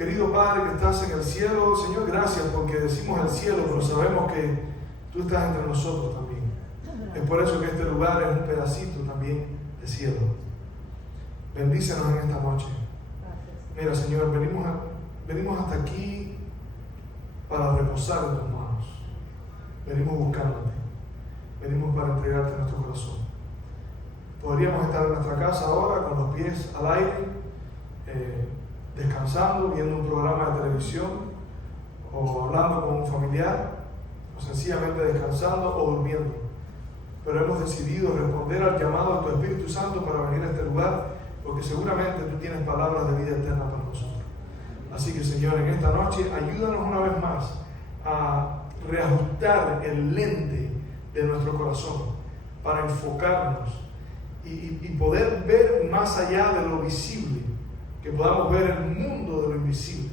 Querido Padre que estás en el cielo, Señor, gracias porque decimos el cielo, pero sabemos que tú estás entre nosotros también. Es por eso que este lugar es un pedacito también de cielo. Bendícenos en esta noche. Mira, Señor, venimos hasta aquí para reposar en tus manos. Venimos buscándote. Venimos para entregarte nuestro corazón. Podríamos estar en nuestra casa ahora con los pies al aire, descansando, viendo un programa de televisión, o hablando con un familiar, o sencillamente descansando o durmiendo. Pero hemos decidido responder al llamado de tu Espíritu Santo para venir a este lugar, porque seguramente tú tienes palabras de vida eterna para nosotros. Así que, Señor, en esta noche ayúdanos una vez más a reajustar el lente de nuestro corazón para enfocarnos y poder ver más allá de lo visible, que podamos ver el mundo de lo invisible,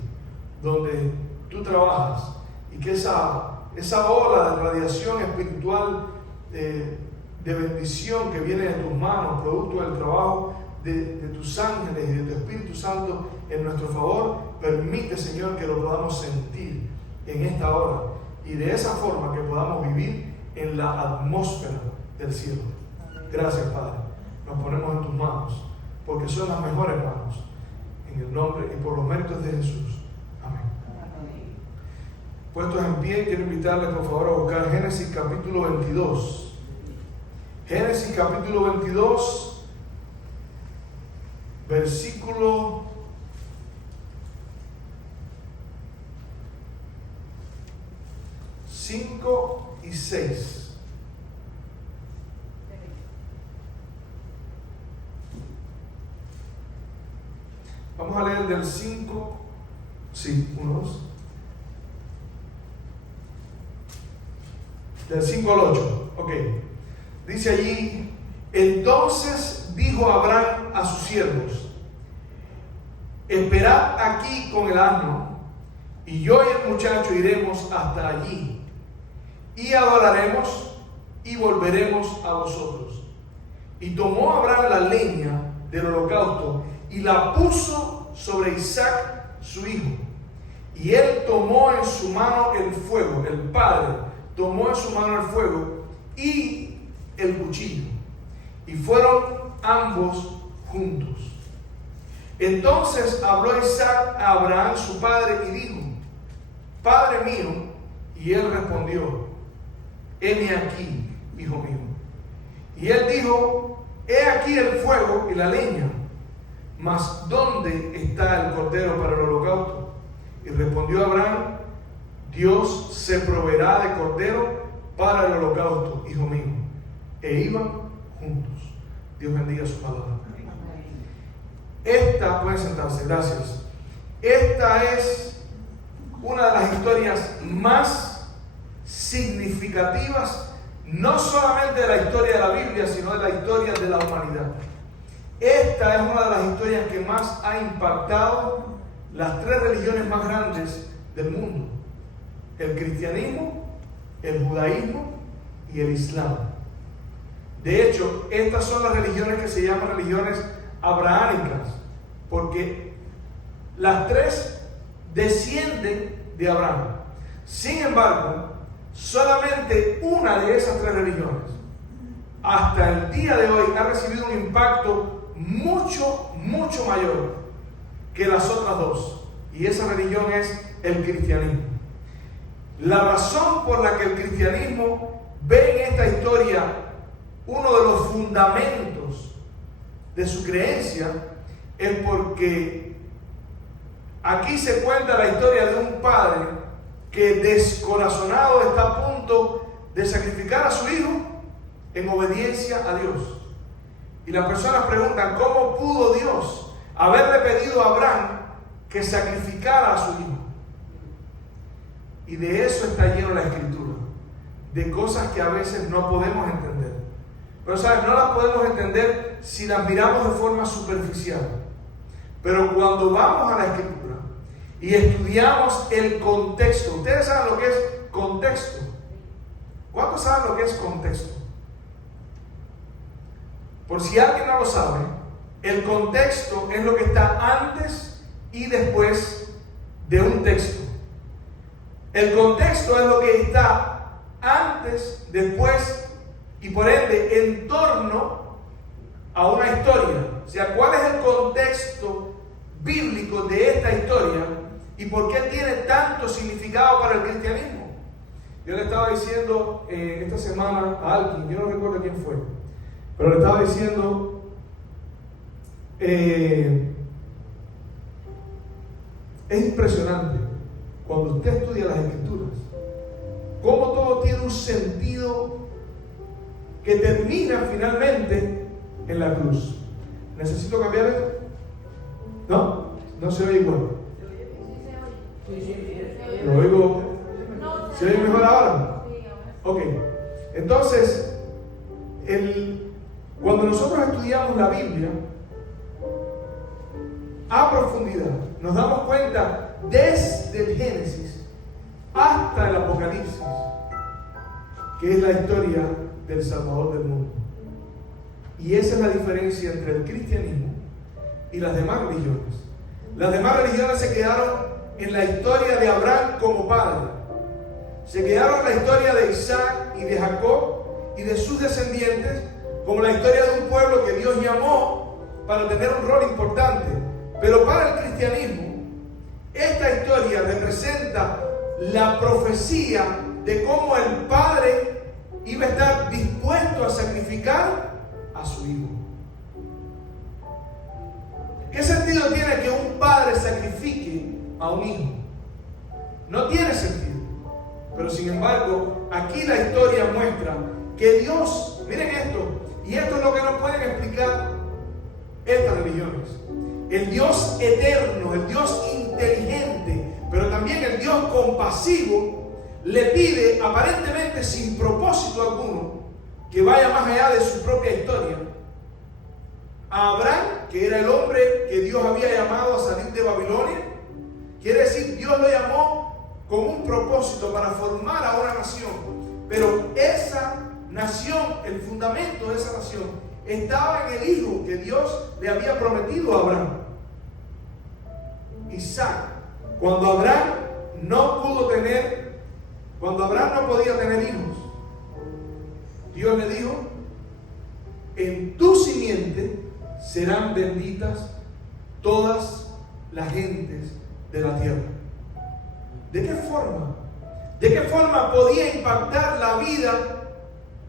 donde tú trabajas, y que esa ola de radiación espiritual de bendición que viene de tus manos, producto del trabajo de tus ángeles y de tu Espíritu Santo en nuestro favor, permite, Señor, que lo podamos sentir en esta hora, y de esa forma que podamos vivir en la atmósfera del cielo. Gracias, Padre. Nos ponemos en tus manos, porque son las mejores manos, en el nombre y por los méritos de Jesús. Amén. Puestos en pie, quiero invitarles por favor a buscar Génesis capítulo 22. Génesis capítulo 22, versículo 5 y 6. Vamos a leer del 5, sí, 1, 2. Del 5 al 8, ok. Dice allí: entonces dijo Abraham a sus siervos: esperad aquí con el asno, y yo y el muchacho iremos hasta allí, y adoraremos, y volveremos a vosotros. Y tomó Abraham la leña del holocausto, y la puso sobre Isaac su hijo. Y él tomó en su mano el fuego, el padre tomó en su mano el fuego y el cuchillo, y fueron ambos juntos. Entonces habló Isaac a Abraham su padre y dijo: Padre mío. Y él respondió: heme aquí, hijo mío. Y él dijo: he aquí el fuego y la leña, mas ¿dónde está el cordero para el holocausto? Y respondió Abraham: Dios se proveerá de cordero para el holocausto, hijo mío. E iban juntos. Dios bendiga su palabra. Esta, pueden sentarse, gracias. Esta es una de las historias más significativas, no solamente de la historia de la Biblia, sino de la historia de la humanidad. Esta es una de las historias que más ha impactado las tres religiones más grandes del mundo: el cristianismo, el judaísmo y el islam. De hecho, estas son las religiones que se llaman religiones abrahámicas, porque las tres descienden de Abraham. Sin embargo, solamente una de esas tres religiones hasta el día de hoy ha recibido un impacto mucho mayor que las otras dos, y esa religión es el cristianismo. La razón por la que el cristianismo ve en esta historia uno de los fundamentos de su creencia es porque aquí se cuenta la historia de un padre que, descorazonado, está a punto de sacrificar a su hijo en obediencia a Dios. Y las personas preguntan: ¿cómo pudo Dios haberle pedido a Abraham que sacrificara a su hijo? Y de eso está lleno la Escritura, de cosas que a veces no podemos entender. Pero ¿sabes? No las podemos entender si las miramos de forma superficial. Pero cuando vamos a la Escritura y estudiamos el contexto, ¿ustedes saben lo que es contexto? ¿Cuántos saben lo que es contexto? Por si alguien no lo sabe, el contexto es lo que está antes y después de un texto. El contexto es lo que está antes, después y por ende en torno a una historia. O sea, ¿cuál es el contexto bíblico de esta historia y por qué tiene tanto significado para el cristianismo? Yo le estaba diciendo esta semana a alguien, yo no recuerdo quién fue, pero le estaba diciendo es impresionante cuando usted estudia las Escrituras cómo todo tiene un sentido que termina finalmente en la cruz. ¿Necesito cambiar esto? ¿No? No se oye igual. Lo oigo. ¿Se oye mejor ahora? Ok. Entonces, cuando nosotros estudiamos la Biblia a profundidad, nos damos cuenta desde el Génesis hasta el Apocalipsis, que es la historia del Salvador del mundo. Y esa es la diferencia entre el cristianismo y las demás religiones. Las demás religiones se quedaron en la historia de Abraham como padre. Se quedaron en la historia de Isaac y de Jacob y de sus descendientes como la historia de un pueblo que Dios llamó para tener un rol importante. Pero para el cristianismo, esta historia representa la profecía de cómo el padre iba a estar dispuesto a sacrificar a su hijo. ¿Qué sentido tiene que un padre sacrifique a un hijo? No tiene sentido. Pero sin embargo, aquí la historia muestra que Dios, miren esto, y esto es lo que no pueden explicar estas religiones. El Dios eterno, el Dios inteligente, pero también el Dios compasivo, le pide, aparentemente sin propósito alguno, que vaya más allá de su propia historia, a Abraham, que era el hombre que Dios había llamado a salir de Babilonia. Quiere decir, Dios lo llamó con un propósito para formar a una nación, pero esa nación, el fundamento de esa nación, estaba en el hijo que Dios le había prometido a Abraham, Isaac. Cuando Abraham no podía tener hijos, Dios le dijo: en tu simiente serán benditas todas las gentes de la tierra. ¿De qué forma? ¿De qué forma podía impactar la vida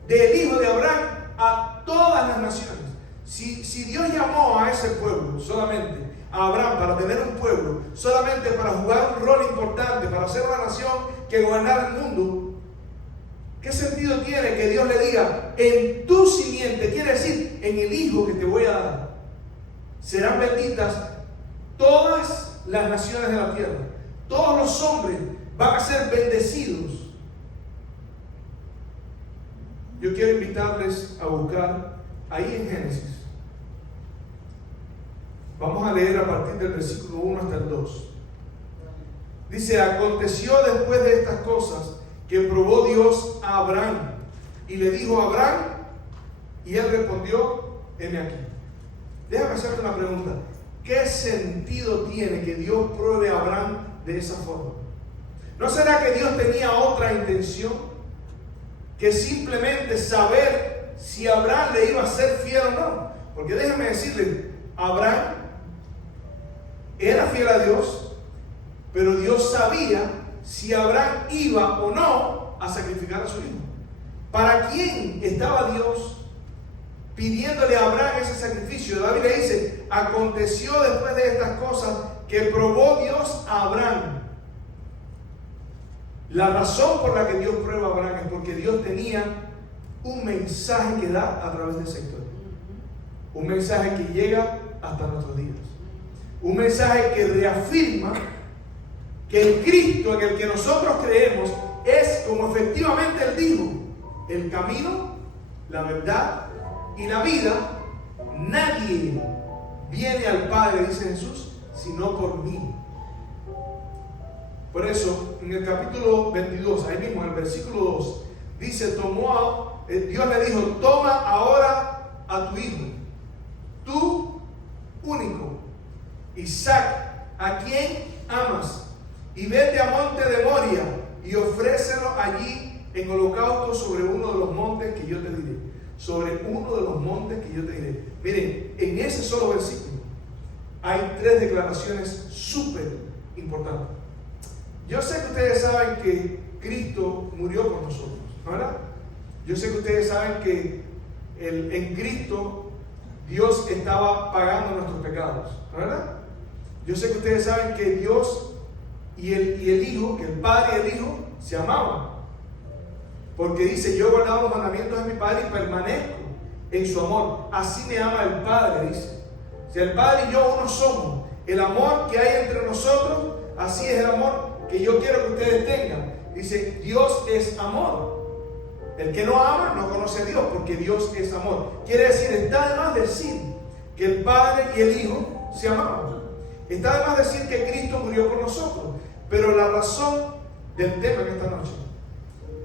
del hijo de Abraham a todas las naciones? Si Dios llamó a ese pueblo solamente, a Abraham, para tener un pueblo, solamente para jugar un rol importante, para ser una nación que gobernara el mundo, ¿qué sentido tiene que Dios le diga en tu simiente? Quiere decir, en el hijo que te voy a dar serán benditas todas las naciones de la tierra. Todos los hombres van a ser bendecidos. Yo quiero invitarles a buscar ahí en Génesis. Vamos a leer a partir del versículo 1 hasta el 2. Dice: aconteció después de estas cosas que probó Dios a Abraham y le dijo a Abraham, y él respondió: heme aquí. Déjame hacerte una pregunta. ¿Qué sentido tiene que Dios pruebe a Abraham de esa forma? ¿No será que Dios tenía otra intención que simplemente saber si Abraham le iba a ser fiel o no? Porque déjame decirle, Abraham era fiel a Dios, pero Dios sabía si Abraham iba o no a sacrificar a su hijo. ¿Para quién estaba Dios pidiéndole a Abraham ese sacrificio? David le dice: aconteció después de estas cosas que probó Dios a Abraham. La razón por la que Dios prueba a Abraham es porque Dios tenía un mensaje que dar a través de esa historia. Un mensaje que llega hasta nuestros días. Un mensaje que reafirma que el Cristo en el que nosotros creemos es, como efectivamente Él dijo, el camino, la verdad y la vida. Nadie viene al Padre, dice Jesús, sino por mí. Por eso, en el capítulo 22, ahí mismo en el versículo 2, dice: Dios le dijo: toma ahora a tu hijo, tu único, Isaac, a quien amas, y vete a monte de Moria y ofrécelo allí en holocausto sobre uno de los montes que yo te diré. Sobre uno de los montes que yo te diré. Miren, en ese solo versículo hay 3 declaraciones súper importantes. Yo sé que ustedes saben que Cristo murió por nosotros, ¿no verdad? Yo sé que ustedes saben que en Cristo Dios estaba pagando nuestros pecados, ¿no verdad? Yo sé que ustedes saben que Dios y el Hijo, que el Padre y el Hijo se amaban. Porque dice, yo he guardado los mandamientos de mi Padre y permanezco en su amor. Así me ama el Padre, dice. Si el Padre y yo uno somos, el amor que hay entre nosotros, así es el amor que yo quiero que ustedes tengan. Dice, Dios es amor. El que no ama no conoce a Dios, porque Dios es amor. Quiere decir, está de más decir que el Padre y el Hijo se amaban. Está de más decir que Cristo murió por nosotros. Pero la razón del tema en esta noche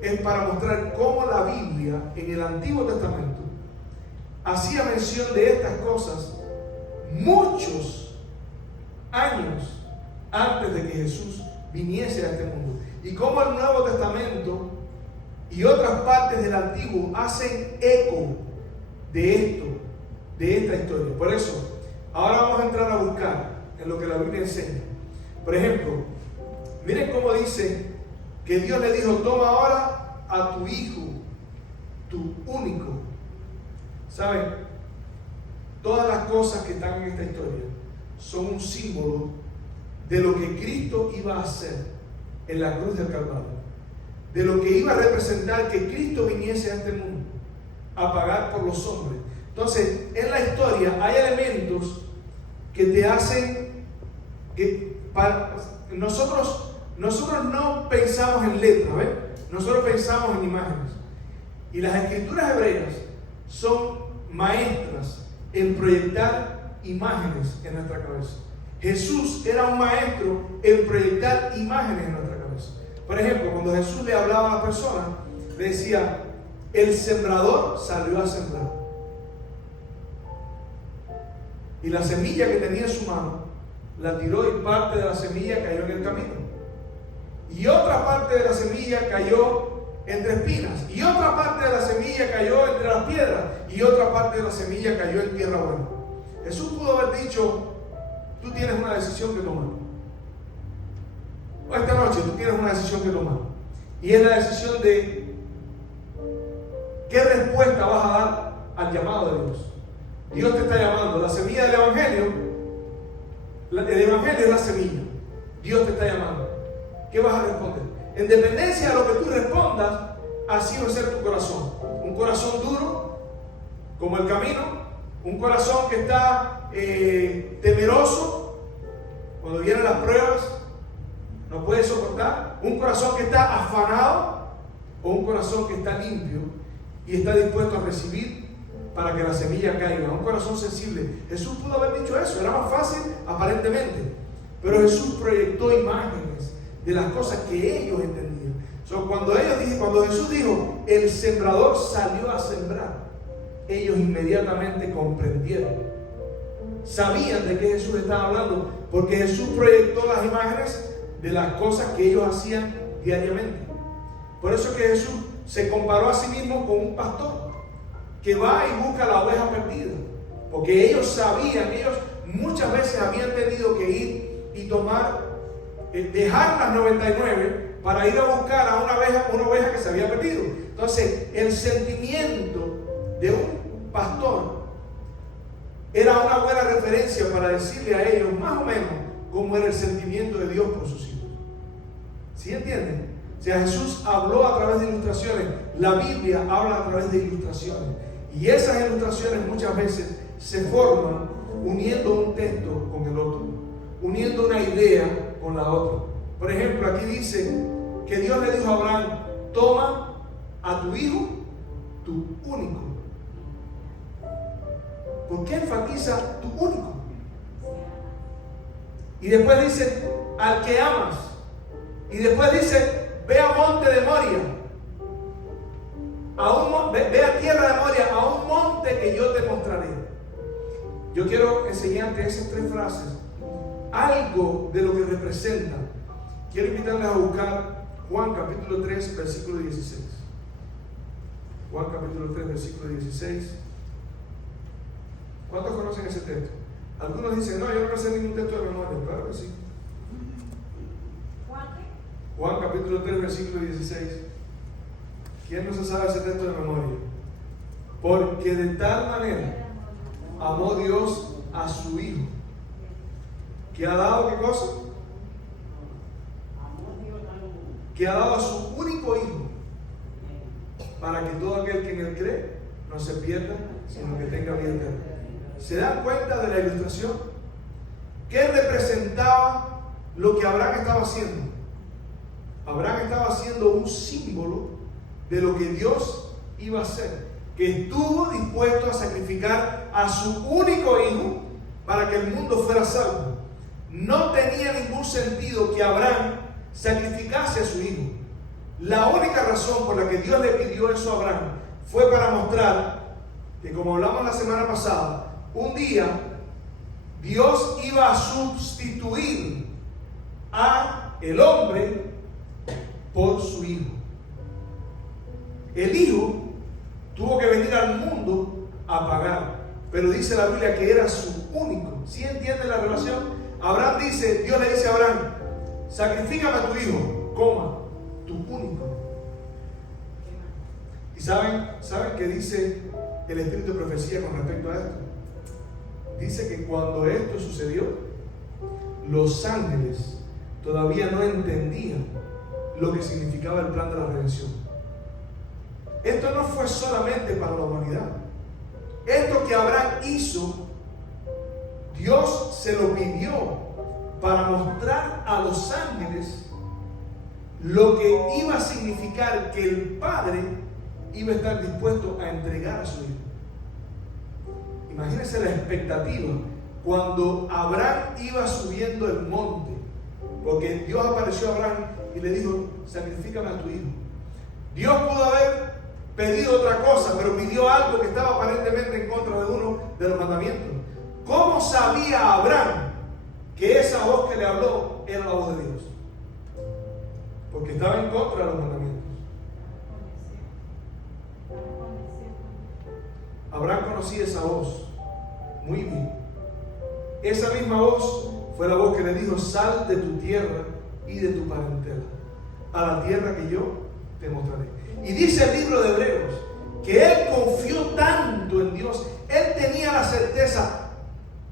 es para mostrar cómo la Biblia en el Antiguo Testamento hacía mención de estas cosas muchos años antes de que Jesús viniese a este mundo. Y cómo el Nuevo Testamento y otras partes del Antiguo hacen eco de esto, de esta historia. Por eso, ahora vamos a entrar a buscar en lo que la Biblia enseña. Por ejemplo, miren cómo dice que Dios le dijo, toma ahora a tu hijo, tu único. ¿Saben? Todas las cosas que están en esta historia son un símbolo de lo que Cristo iba a hacer en la cruz del Calvario. De lo que iba a representar que Cristo viniese a este mundo a pagar por los hombres. Entonces, en la historia hay elementos que te hacen que nosotros no pensamos en letras, ¿ves? Nosotros pensamos en imágenes. Y las escrituras hebreas son maestras en proyectar imágenes en nuestra cabeza. Jesús era un maestro en proyectar imágenes en nuestra cabeza. Por ejemplo, cuando Jesús le hablaba a las personas, le decía, el sembrador salió a sembrar. Y la semilla que tenía en su mano, la tiró y parte de la semilla cayó en el camino. Y otra parte de la semilla cayó entre espinas. Y otra parte de la semilla cayó entre las piedras. Y otra parte de la semilla cayó en tierra buena. Jesús pudo haber dicho, tú tienes una decisión que tomar. O esta noche tú tienes una decisión que tomar. Y es la decisión de qué respuesta vas a dar al llamado de Dios. Dios te está llamando. La semilla del Evangelio, el Evangelio es la semilla. Dios te está llamando. ¿Qué vas a responder? En dependencia de lo que tú respondas, así va a ser tu corazón. Un corazón duro, como el camino. Un corazón que está temeroso cuando vienen las pruebas, no puede soportar. Un corazón que está afanado, o un corazón que está limpio y está dispuesto a recibir para que la semilla caiga. Un corazón sensible. Jesús pudo haber dicho eso, era más fácil aparentemente, pero Jesús proyectó imágenes de las cosas que ellos entendían. Cuando Jesús dijo, el sembrador salió a sembrar, ellos inmediatamente comprendieron. Sabían de qué Jesús estaba hablando, porque Jesús proyectó las imágenes de las cosas que ellos hacían diariamente. Por eso es que Jesús se comparó a sí mismo con un pastor que va y busca la oveja perdida, porque ellos sabían, ellos muchas veces habían tenido que ir y dejar las 99 para ir a buscar a una oveja que se había perdido. Entonces, el sentimiento de un pastor era una buena referencia para decirle a ellos más o menos cómo era el sentimiento de Dios por sus hijos. ¿Sí entienden? O sea, Jesús habló a través de ilustraciones. La Biblia habla a través de ilustraciones. Y esas ilustraciones muchas veces se forman uniendo un texto con el otro, uniendo una idea con la otra. Por ejemplo, aquí dice que Dios le dijo a Abraham, toma a tu hijo, tu único. ¿Por qué enfatiza tu único? Y después dice, al que amas. Y después dice, ve a monte de Moria. Ve a tierra de Moria, a un monte que yo te mostraré. Yo quiero enseñarte esas 3 frases, algo de lo que representa quiero invitarles a buscar Juan capítulo 3, versículo 16. Juan capítulo 3, versículo 16. ¿Cuántos conocen ese texto? Algunos dicen, no, yo no me sé ningún texto de memoria. Claro que sí. Juan capítulo 3, versículo 16. ¿Quién no se sabe ese texto de memoria? Porque de tal manera amó Dios a su Hijo, que ha dado, ¿qué cosa? Que ha dado a su único Hijo, para que todo aquel que en él cree no se pierda, sino que tenga vida eterna. ¿Se dan cuenta de la ilustración? ¿Qué representaba lo que Abraham estaba haciendo? Abraham estaba haciendo un símbolo de lo que Dios iba a hacer, que estuvo dispuesto a sacrificar a su único hijo para que el mundo fuera salvo. No tenía ningún sentido que Abraham sacrificase a su hijo. La única razón por la que Dios le pidió eso a Abraham fue para mostrar que, como hablamos la semana pasada, un día Dios iba a sustituir a el hombre por su hijo. El hijo tuvo que venir al mundo a pagar, pero dice la Biblia que era su único. ¿Sí entienden la relación? Abraham dice, Dios le dice a Abraham, sacrifícame a tu hijo, coma, tu único. ¿Y saben qué dice el Espíritu de Profecía con respecto a esto? Dice que cuando esto sucedió, los ángeles todavía no entendían lo que significaba el plan de la redención. Esto no fue solamente para la humanidad. Esto que Abraham hizo, Dios se lo pidió para mostrar a los ángeles lo que iba a significar que el Padre iba a estar dispuesto a entregar a su hijo. Imagínense la expectativa cuando Abraham iba subiendo el monte, porque Dios apareció a Abraham y le dijo, sacrifícame a tu hijo. Dios pudo haber pedido otra cosa, pero pidió algo que estaba aparentemente en contra de uno de los mandamientos. ¿Cómo sabía Abraham que esa voz que le habló era la voz de Dios? Porque estaba en contra de los mandamientos. Abraham conocía esa voz muy bien. Esa misma voz fue la voz que le dijo, sal de tu tierra y de tu parentela a la tierra que yo te mostraré. Y dice el libro de Hebreos que él confió tanto en Dios, él tenía la certeza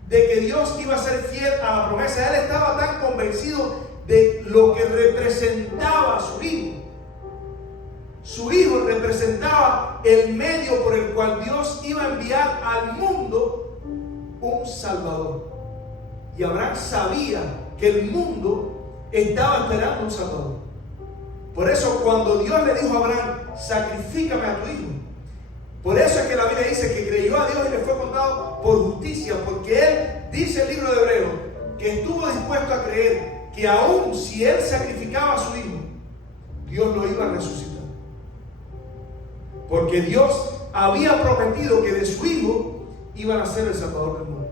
de que Dios iba a ser fiel a la promesa. Él estaba tan convencido de lo que representaba a su hijo. Su hijo representaba el medio por el cual Dios iba a enviar al mundo un Salvador. Y Abraham sabía que el mundo estaba esperando un Salvador. Por eso cuando Dios le dijo a Abraham, sacrifícame a tu hijo, por eso es que la Biblia dice que creyó a Dios y le fue contado por justicia, porque él, dice el libro de Hebreos, que estuvo dispuesto a creer que aun si él sacrificaba a su hijo, Dios lo iba a resucitar. Porque Dios había prometido que de su hijo iba a nacer el Salvador del mundo.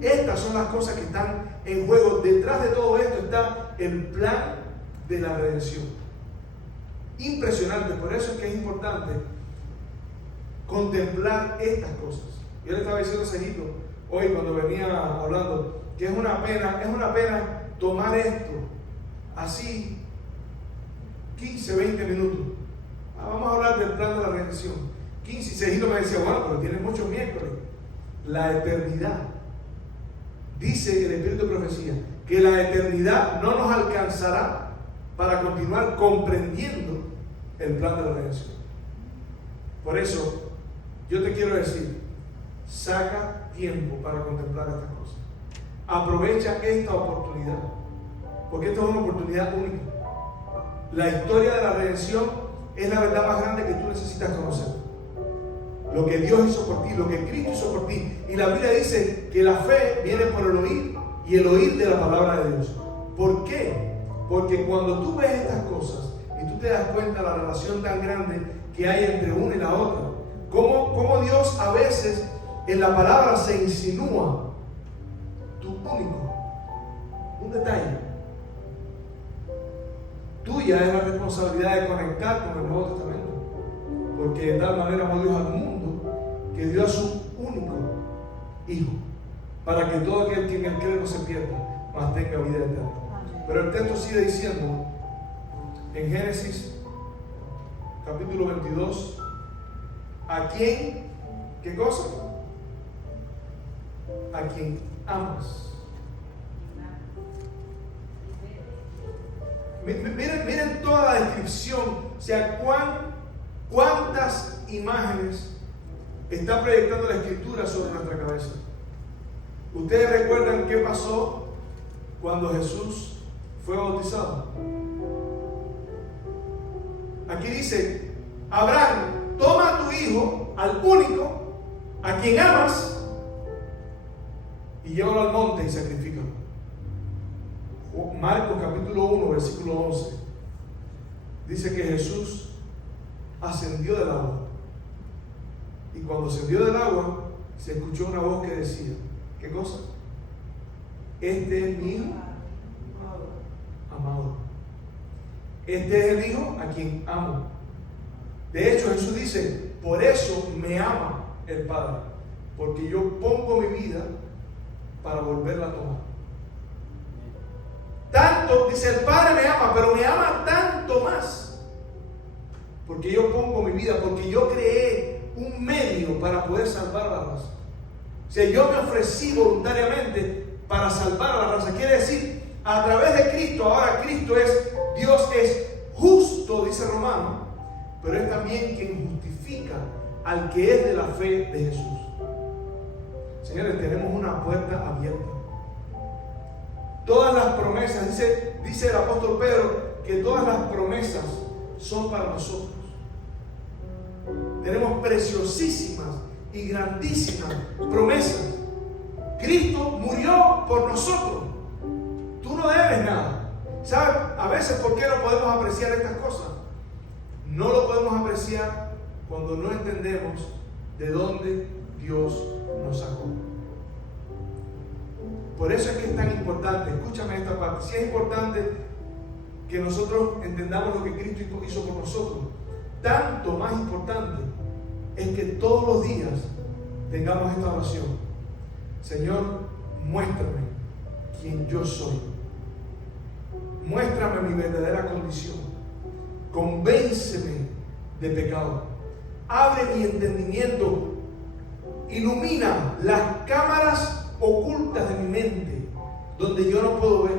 Estas son las cosas que están en juego. Detrás de todo esto está el plan de la redención. Impresionante. Por eso es que es importante contemplar estas cosas. Yo le estaba diciendo a Sergito hoy cuando venía hablando que es una pena tomar esto así 15, 20 minutos. Vamos a hablar del plan de la redención. 15, y Sergito me decía, bueno, pero tiene muchos miércoles. La eternidad. Dice el Espíritu de Profecía que la eternidad no nos alcanzará para continuar comprendiendo el plan de la redención. Por eso, yo te quiero decir, saca tiempo para contemplar estas cosas. Aprovecha esta oportunidad, porque esta es una oportunidad única. La historia de la redención es la verdad más grande que tú necesitas conocer. Lo que Dios hizo por ti, lo que Cristo hizo por ti. Y la Biblia dice que la fe viene por el oír y el oír de la palabra de Dios. ¿Por qué? Porque cuando tú ves estas cosas y tú te das cuenta de la relación tan grande que hay entre una y la otra, cómo Dios a veces en la palabra se insinúa tu único. Un detalle. Tuya es la responsabilidad de conectar con el Nuevo Testamento. Porque de tal manera amó Dios al mundo que dio a su único Hijo, para que todo aquel que en él cree no se pierda, mas tenga vida eterna. Pero el texto sigue diciendo en Génesis capítulo 22, ¿a quién? ¿Qué cosa? A quien amas. Miren toda la descripción, o sea, cuántas imágenes está proyectando la Escritura sobre nuestra cabeza. ¿Ustedes recuerdan qué pasó cuando Jesús fue bautizado? Aquí dice: Abraham, toma a tu hijo, al único, a quien amas, y llévalo al monte y sacrifícalo. Marcos capítulo 1, versículo 11, dice que Jesús ascendió del agua. Y cuando ascendió del agua, se escuchó una voz que decía, ¿qué cosa? Este es mi hijo amado. Este es el hijo a quien amo. De hecho, Jesús dice, por eso me ama el Padre, porque yo pongo mi vida para volverla a tomar. Tanto, dice, el Padre me ama, pero me ama tanto más, porque yo pongo mi vida, porque yo creé un medio para poder salvar a la raza. O sea, yo me ofrecí voluntariamente para salvar a la raza. Quiere decir, a través de Cristo, ahora Cristo es, Dios es justo, dice Romano, pero es también quien justifica al que es de la fe de Jesús. Señores, tenemos una puerta abierta. Todas las promesas, dice el apóstol Pedro, que todas las promesas son para nosotros. Tenemos preciosísimas y grandísimas promesas. Cristo murió por nosotros. Tú no debes nada. ¿Sabes? A veces, ¿por qué no podemos apreciar estas cosas? No lo podemos apreciar cuando no entendemos de dónde Dios nos sacó. Por eso es que es tan importante, escúchame esta parte, sí es importante que nosotros entendamos lo que Cristo hizo por nosotros. Tanto más importante es que todos los días tengamos esta oración. Señor, muéstrame quién yo soy. Muéstrame mi verdadera condición. Convénceme de pecado. Abre mi entendimiento. Ilumina las cámaras ocultas de mi mente, donde yo no puedo ver.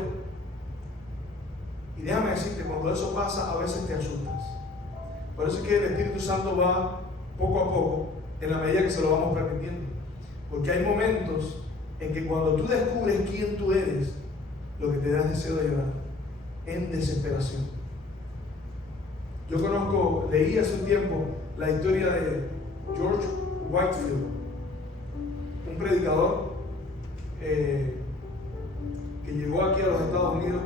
Y déjame decirte, cuando eso pasa, a veces te asustas. Por eso es que el Espíritu Santo va poco a poco, en la medida que se lo vamos permitiendo. Porque hay momentos en que cuando tú descubres quién tú eres, lo que te da es deseo de llorar, en desesperación. Yo leí hace un tiempo la historia de George Whitefield, un predicador que llegó aquí a los Estados Unidos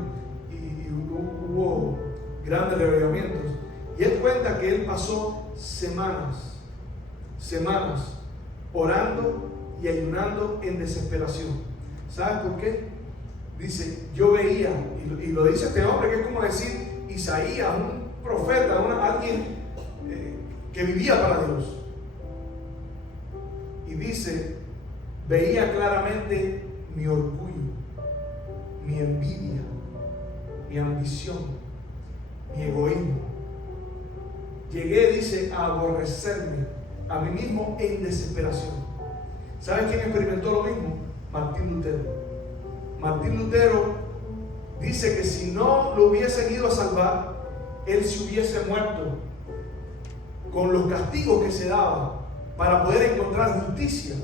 y hubo grandes reavivamientos. Y él cuenta que él pasó semanas orando y ayunando en desesperación. ¿Sabes por qué? Dice, yo veía, y lo dice este hombre, que es como decir Isaías, un profeta, alguien que vivía para Dios. Y dice, veía claramente mi orgullo, mi envidia, mi ambición, mi egoísmo. Llegué, dice, a aborrecerme a mí mismo en desesperación. ¿Sabes quién experimentó lo mismo? Martín Lutero. Martín Lutero dice que si no lo hubiesen ido a salvar, él se hubiese muerto con los castigos que se daban para poder encontrar justicia,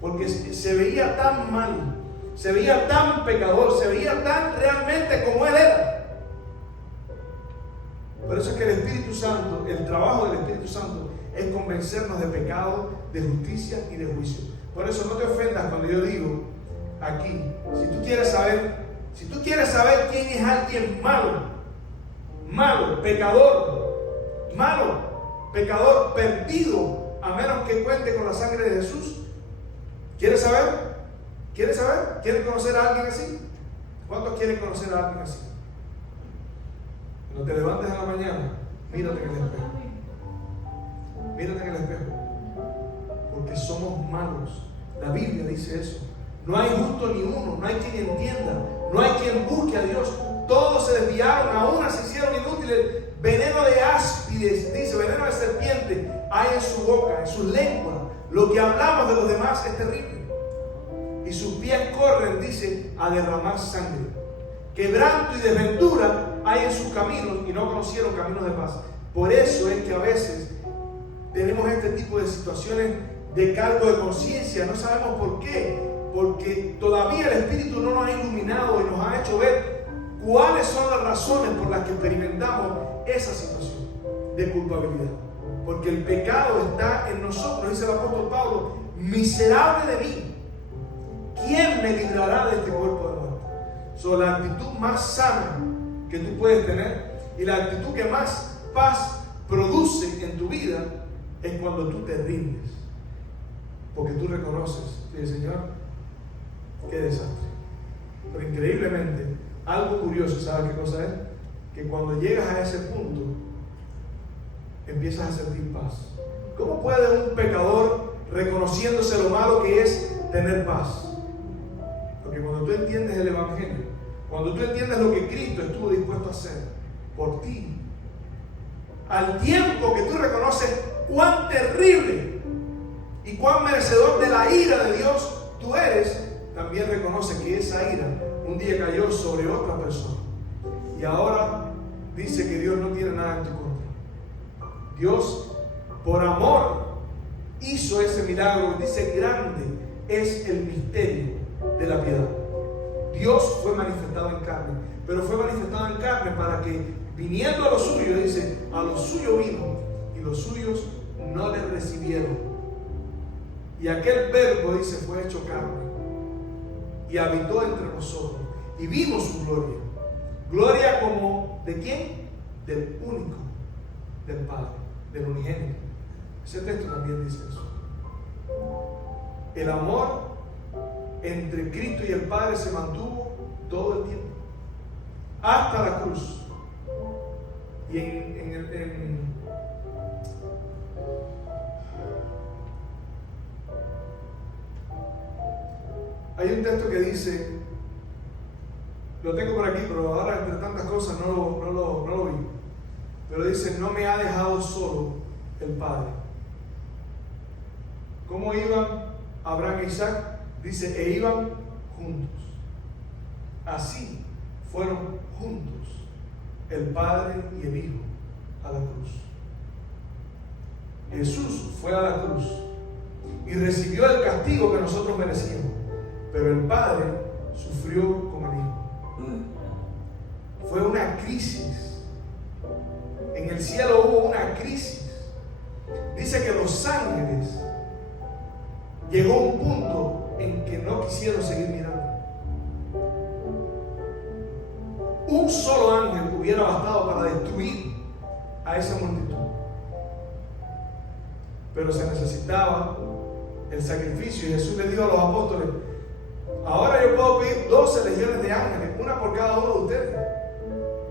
porque se veía tan mal, se veía tan pecador, se veía tan realmente como él era. Por eso es que el Espíritu Santo, el trabajo del Espíritu Santo es convencernos de pecado, de justicia y de juicio. Por eso no te ofendas cuando yo digo aquí, si tú quieres saber quién es alguien malo, pecador, perdido, a menos que cuente con la sangre de Jesús. ¿Quieres saber? ¿Quieres conocer a alguien así? ¿Cuántos quieren conocer a alguien así? Cuando te levantes en la mañana, mírate en el espejo. Mírate en el espejo. Porque somos malos. La Biblia dice eso. No hay justo ni uno, no hay quien entienda, no hay quien busque a Dios. Todos se desviaron, a una se hicieron inútiles. Veneno de áspides, dice, veneno de serpiente hay en su boca, en su lengua. Lo que hablamos de los demás es terrible. Y sus pies corren, dice, a derramar sangre. Quebranto y desventura hay en sus caminos y no conocieron caminos de paz. Por eso es que a veces tenemos este tipo de situaciones de cargo de conciencia. No sabemos por qué. Porque todavía el Espíritu no nos ha iluminado y nos ha hecho ver cuáles son las razones por las que experimentamos esa situación de culpabilidad. Porque el pecado está en nosotros, dice el apóstol Pablo: miserable de mí, ¿quién me librará de este cuerpo de muerte? La actitud más sana que tú puedes tener y la actitud que más paz produce en tu vida es cuando tú te rindes. Porque tú reconoces, Señor, qué desastre. Pero increíblemente, algo curioso, ¿sabes qué cosa es? Que cuando llegas a ese punto, empiezas a sentir paz. ¿Cómo puede un pecador, reconociéndose lo malo que es, tener paz? Porque cuando tú entiendes el Evangelio, cuando tú entiendes lo que Cristo estuvo dispuesto a hacer por ti, al tiempo que tú reconoces cuán terrible y cuán merecedor de la ira de Dios tú eres, también reconoce que esa ira un día cayó sobre otra persona. Y ahora dice que Dios no tiene nada en tu contra. Dios, por amor, hizo ese milagro. Dice: grande es el misterio de la piedad. Dios fue manifestado en carne, pero fue manifestado en carne para que, viniendo a los suyos, dice, a los suyos vino y los suyos no le recibieron. Y aquel verbo, dice, fue hecho carne y habitó entre nosotros y vimos su gloria. Gloria como ¿de quién? Del único, del Padre, del unigénito. Ese texto también dice eso. El amor entre Cristo y el Padre se mantuvo todo el tiempo, hasta la cruz. Y hay un texto que dice, lo tengo por aquí, pero ahora entre tantas cosas no lo vi, pero dice: no me ha dejado solo el Padre. ¿Cómo iban Abraham e Isaac? Dice: e iban juntos. Así fueron juntos el Padre y el Hijo a la cruz. Jesús fue a la cruz y recibió el castigo que nosotros merecíamos, pero el Padre sufrió con el Hijo. Fue una crisis. En el cielo hubo una crisis. Dice que los ángeles, llegó un punto en que no quisieron seguir mirando. Un solo ángel hubiera bastado para destruir a esa multitud. Pero se necesitaba el sacrificio, y Jesús le dijo a los apóstoles: ahora yo puedo pedir 12 legiones de ángeles, una por cada uno de ustedes,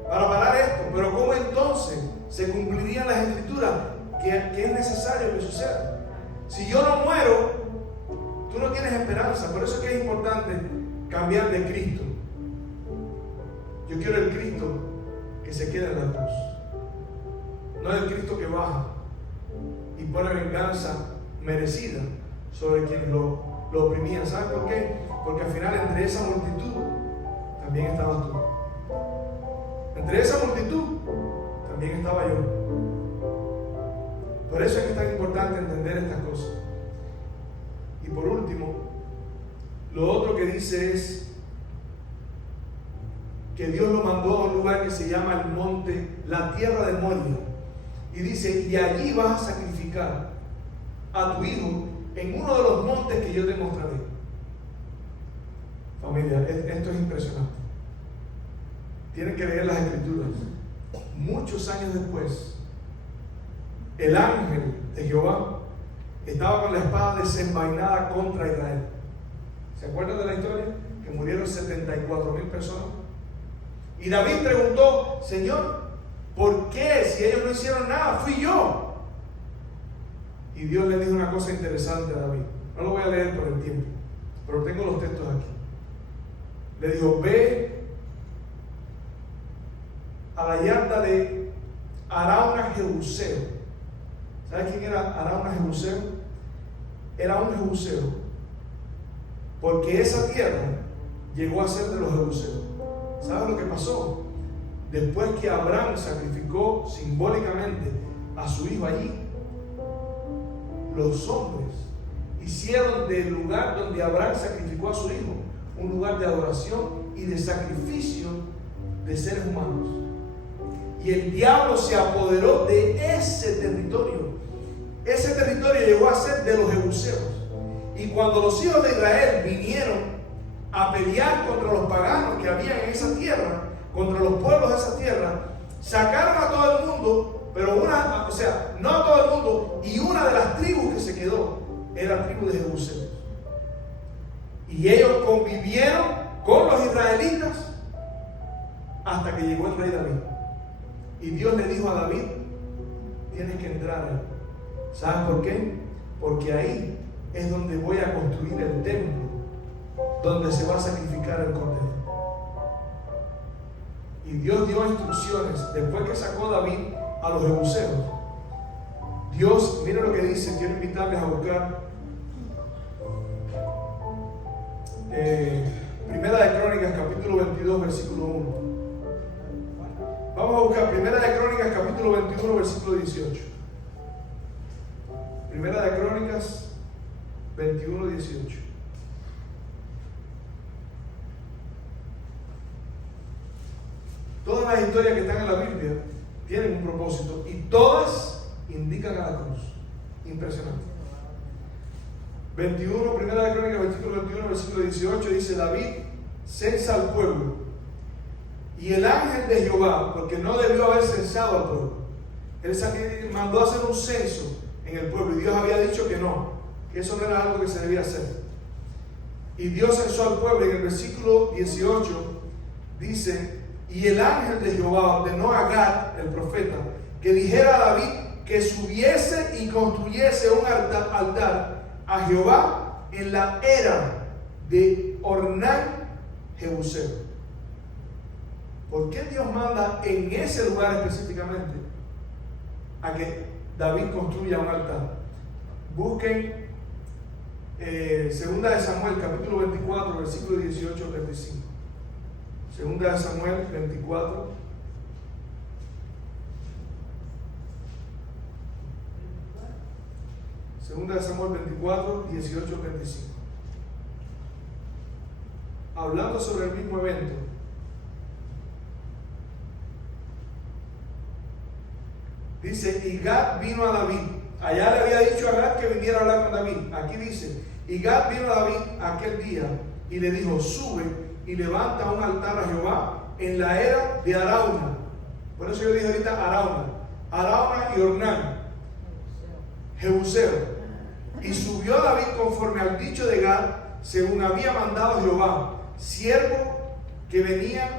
para parar esto. Pero ¿cómo entonces se cumplirían las escrituras que es necesario que suceda? Si yo no muero, tú no tienes esperanza. Por eso es que es importante cambiar de Cristo. Yo quiero el Cristo que se queda en la cruz, no el Cristo que baja y pone venganza merecida sobre quienes lo oprimían. ¿Sabes por qué? Porque al final, entre esa multitud también estabas tú. Entre esa multitud también estaba yo. Por eso es que es tan importante entender estas cosas. Y por último, lo otro que dice es que Dios lo mandó a un lugar que se llama el monte, la tierra de Moria. Y dice: y allí vas a sacrificar a tu hijo en uno de los montes que yo te mostraré. Familia, esto es impresionante. Tienen que leer las escrituras. Muchos años después, el ángel de Jehová estaba con la espada desenvainada contra Israel. ¿Se acuerdan de la historia? que murieron 74,000 personas. Y David preguntó, Señor, ¿por qué? Si ellos no hicieron nada, fui yo. Y Dios le dijo una cosa interesante a David. No lo voy a leer por el tiempo, pero tengo los textos aquí. Le dijo, ve a la yarda de Arauna Jebuseo. ¿Sabes quién era Arauna Jebuseo? Era un jebuseo, porque esa tierra llegó a ser de los jebuseos. ¿Sabes lo que pasó? Después que Abraham sacrificó simbólicamente a su hijo allí, los hombres hicieron del lugar donde Abraham sacrificó a su hijo un lugar de adoración y de sacrificio de seres humanos. Y el diablo se apoderó de ese territorio. Ese territorio llegó a ser de los jebuseos. Y cuando los hijos de Israel vinieron a pelear contra los paganos que habían en esa tierra, contra los pueblos de esa tierra, sacaron a todo el mundo, pero no a todo el mundo, y una de las tribus que se quedó era la tribu de jebuseos. Y ellos convivieron con los israelitas hasta que llegó el rey David. Y Dios le dijo a David, tienes que entrar ahí. ¿Sabes por qué? Porque ahí es donde voy a construir el templo, donde se va a sacrificar el cordero. Y Dios dio instrucciones, después que sacó David a los jebuseos. Dios, mira lo que dice, quiero invitarles a buscar Primera de Crónicas, capítulo 22, versículo 1. Vamos a buscar Primera de Crónicas, capítulo 21, versículo 18. Primera de Crónicas 21, 18. Todas las historias que están en la Biblia tienen un propósito y todas indican a la cruz. Impresionante. 21, Primera de Crónicas, versículo 21, versículo 18, dice: David censa al pueblo, y el ángel de Jehová, porque no debió haber censado al pueblo, él mandó a hacer un censo en el pueblo, y Dios había dicho que no, que eso no era algo que se debía hacer. Y Dios censó al pueblo, y en el versículo 18 dice: y el ángel de Jehová ordenó a Gad, el profeta, que dijera a David que subiese y construyese un altar a Jehová en la era de Ornán Jebuseo. ¿Por qué Dios manda en ese lugar específicamente a que David construya un altar? Busquen Segunda de Samuel, capítulo 24, versículo 18 al 25. Segunda de Samuel 24. Segunda de Samuel 24, 18 al 25. Hablando sobre el mismo evento. Dice: y Gad vino a David. Allá le había dicho a Gad que viniera a hablar con David. Aquí dice: y Gad vino a David aquel día y le dijo: sube y levanta un altar a Jehová en la era de Arauna. Por eso yo dije ahorita Arauna y Ornán, Jebuseo. Y subió David conforme al dicho de Gad, según había mandado Jehová, siervo que venía,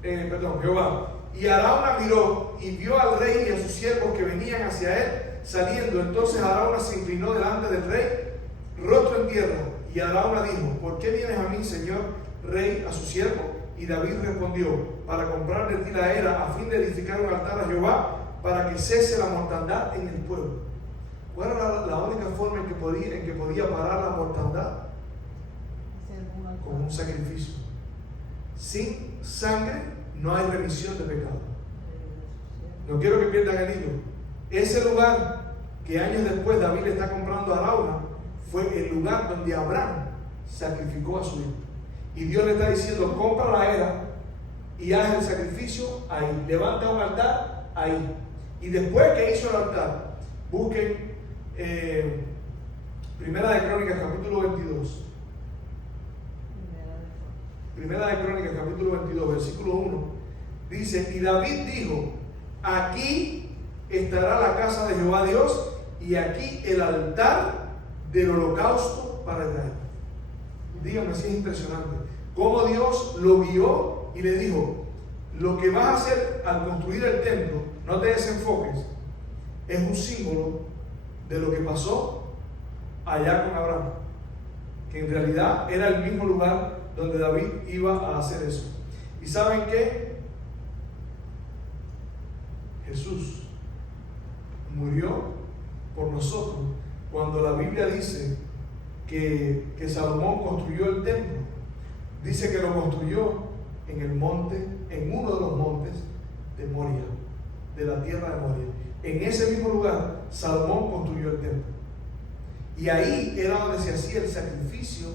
Jehová. Y Arauna miró y vio al rey y a sus siervos que venían hacia él saliendo. Entonces Arauna se inclinó delante del rey, rostro en tierra. Y Arauna dijo: ¿por qué vienes a mí, señor rey, a su siervo? Y David respondió: para comprar de ti la era, a fin de edificar un altar a Jehová, para que cese la mortandad en el pueblo. ¿Cuál era la única forma en que podía parar la mortandad? Con un sacrificio. Sin sangre no hay remisión de pecado. No quiero que pierdan el hilo. Ese lugar que años después David le está comprando a Arauna fue el lugar donde Abraham sacrificó a su hijo. Y Dios le está diciendo: compra la era y haz el sacrificio ahí, levanta un altar ahí. Y después que hizo el altar, busquen Primera de Crónicas, capítulo 22. Primera de Crónicas, capítulo 22, versículo 1. Dice: y David dijo: aquí estará la casa de Jehová Dios, y aquí el altar del holocausto para Israel. Dígame si es impresionante. cómo Dios lo guió y le dijo: lo que vas a hacer al construir el templo, no te desenfoques, es un símbolo de lo que pasó allá con Abraham, que en realidad era el mismo lugar donde David iba a hacer eso. ¿Y saben qué? Jesús murió por nosotros. Cuando la Biblia dice que Salomón construyó el templo, dice que lo construyó en el monte, en uno de los montes de Moria, de la tierra de Moria. En ese mismo lugar Salomón construyó el templo, y ahí era donde se hacía el sacrificio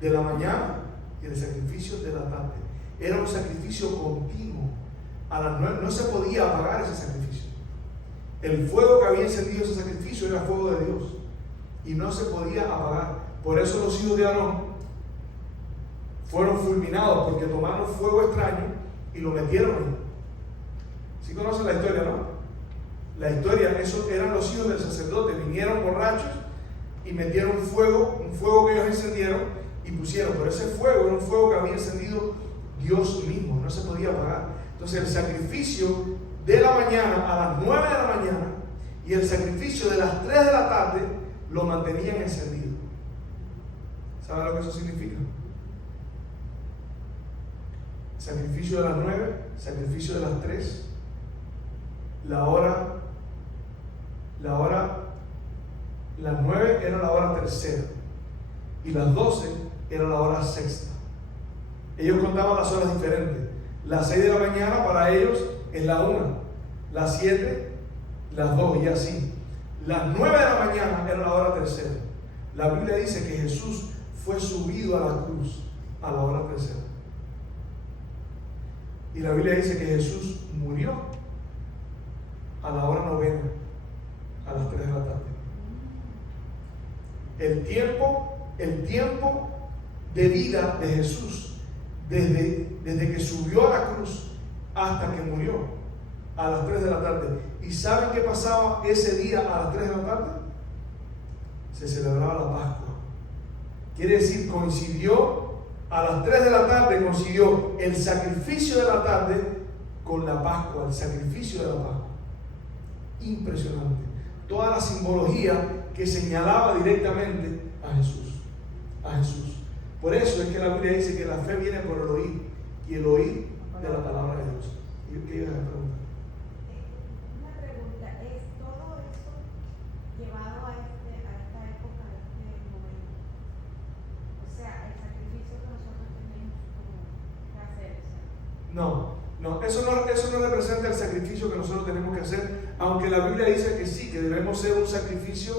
de la mañana y el sacrificio de la tarde. Era un sacrificio continuo. A las 9 no se podía apagar ese sacrificio. El fuego que había encendido ese sacrificio era fuego de Dios y no se podía apagar. Por eso los hijos de Aarón fueron fulminados, porque tomaron fuego extraño y lo metieron ahí. ¿Sí conocen la historia, no? La historia, esos eran los hijos del sacerdote, vinieron borrachos y metieron un fuego que ellos encendieron y pusieron. Pero ese fuego era un fuego que había encendido Dios mismo, no se podía apagar. Entonces el sacrificio de la mañana a las 9 de la mañana y el sacrificio de las 3 de la tarde lo mantenían encendido. ¿Saben lo que eso significa? Sacrificio de las 9, sacrificio de las 3, las 9 era la hora tercera y las 12 era la hora sexta. Ellos contaban las horas diferentes. Las 6 de la mañana para ellos es la 1, las 7, las 2 y así. Las 9 de la mañana era la hora tercera. La Biblia dice que Jesús fue subido a la cruz a la hora tercera. Y la Biblia dice que Jesús murió a la hora novena, a las 3 de la tarde. El tiempo de vida de Jesús, desde que subió a la cruz hasta que murió, a las 3 de la tarde. ¿Y saben qué pasaba ese día a las 3 de la tarde? Se celebraba la Pascua. Quiere decir, coincidió a las 3 de la tarde, coincidió el sacrificio de la tarde con la Pascua, el sacrificio de la Pascua. Impresionante. Toda la simbología que señalaba directamente a Jesús. A Jesús. Por eso es que la Biblia dice que la fe viene por el oír, y el oír de la palabra de Dios. ¿Y qué ibas a preguntar? Una pregunta, ¿es todo eso llevado a esta época, a este momento? O sea, el sacrificio que nosotros tenemos que hacer. No, eso no representa el sacrificio que nosotros tenemos que hacer, aunque la Biblia dice que sí, que debemos ser un sacrificio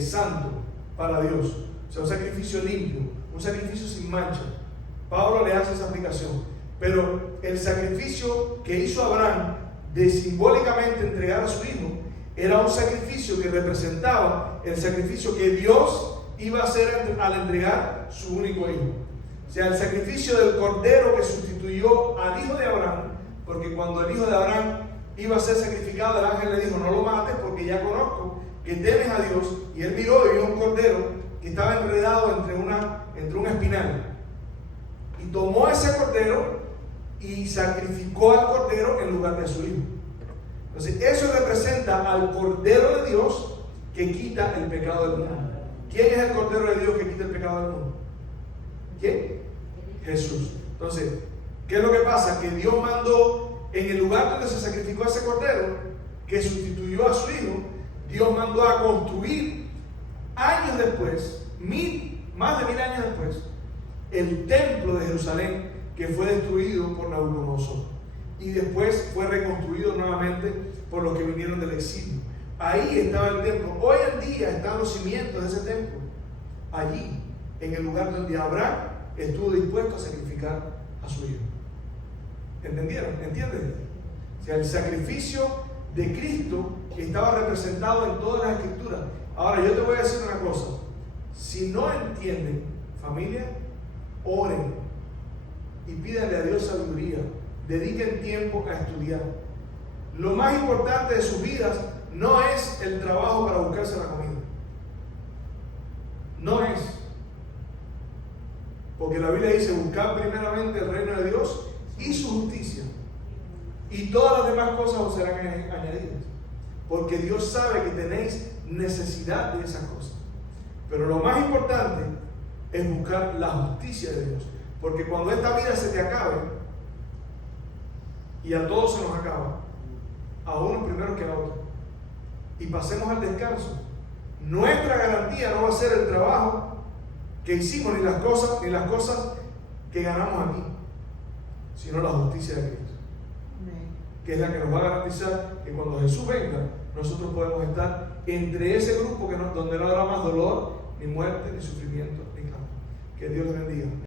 santo para Dios, o sea, un sacrificio limpio, un sacrificio sin mancha. Pablo le hace esa aplicación, pero el sacrificio que hizo Abraham de simbólicamente entregar a su hijo era un sacrificio que representaba el sacrificio que Dios iba a hacer al entregar su único hijo. O sea, el sacrificio del cordero que sustituyó al hijo de Abraham, porque cuando el hijo de Abraham iba a ser sacrificado, el ángel le dijo: no lo mates, porque ya conozco que temes a Dios. Y él miró y vio un cordero que estaba enredado entre un espinal, y tomó ese cordero y sacrificó al cordero en lugar de su hijo. Entonces eso representa al cordero de Dios que quita el pecado del mundo. ¿Quién es el cordero de Dios que quita el pecado del mundo? ¿Quién? Jesús. Entonces, ¿qué es lo que pasa? Que Dios mandó, en el lugar donde se sacrificó ese cordero que sustituyó a su hijo, Dios mandó a construir años después, más de 1000 años después, el templo de Jerusalén, que fue destruido por Nabucodonosor y después fue reconstruido nuevamente por los que vinieron del exilio. Ahí estaba el templo. Hoy en día están los cimientos de ese templo, allí, en el lugar donde Abraham estuvo dispuesto a sacrificar a su hijo. ¿Entendieron? ¿Entienden? O sea, el sacrificio de Cristo estaba representado en todas las escrituras. Ahora yo te voy a decir una cosa: si no entienden, familia, oren y pídanle a Dios sabiduría, dediquen tiempo a estudiar. Lo más importante de sus vidas no es el trabajo para buscarse la comida, no es, Porque la Biblia dice: buscar primeramente el reino de Dios y su justicia, y todas las demás cosas os serán añadidas. Porque Dios sabe que tenéis necesidad de esas cosas. Pero lo más importante es buscar la justicia de Dios. Porque cuando esta vida se te acabe, y a todos se nos acaba, a unos primero que a otros, y pasemos al descanso, nuestra garantía no va a ser el trabajo que hicimos, ni las cosas que ganamos aquí, sino la justicia de Cristo, que es la que nos va a garantizar que cuando Jesús venga, nosotros podemos estar entre ese grupo donde no habrá más dolor, ni muerte, ni sufrimiento, ni clamor. Que Dios les bendiga.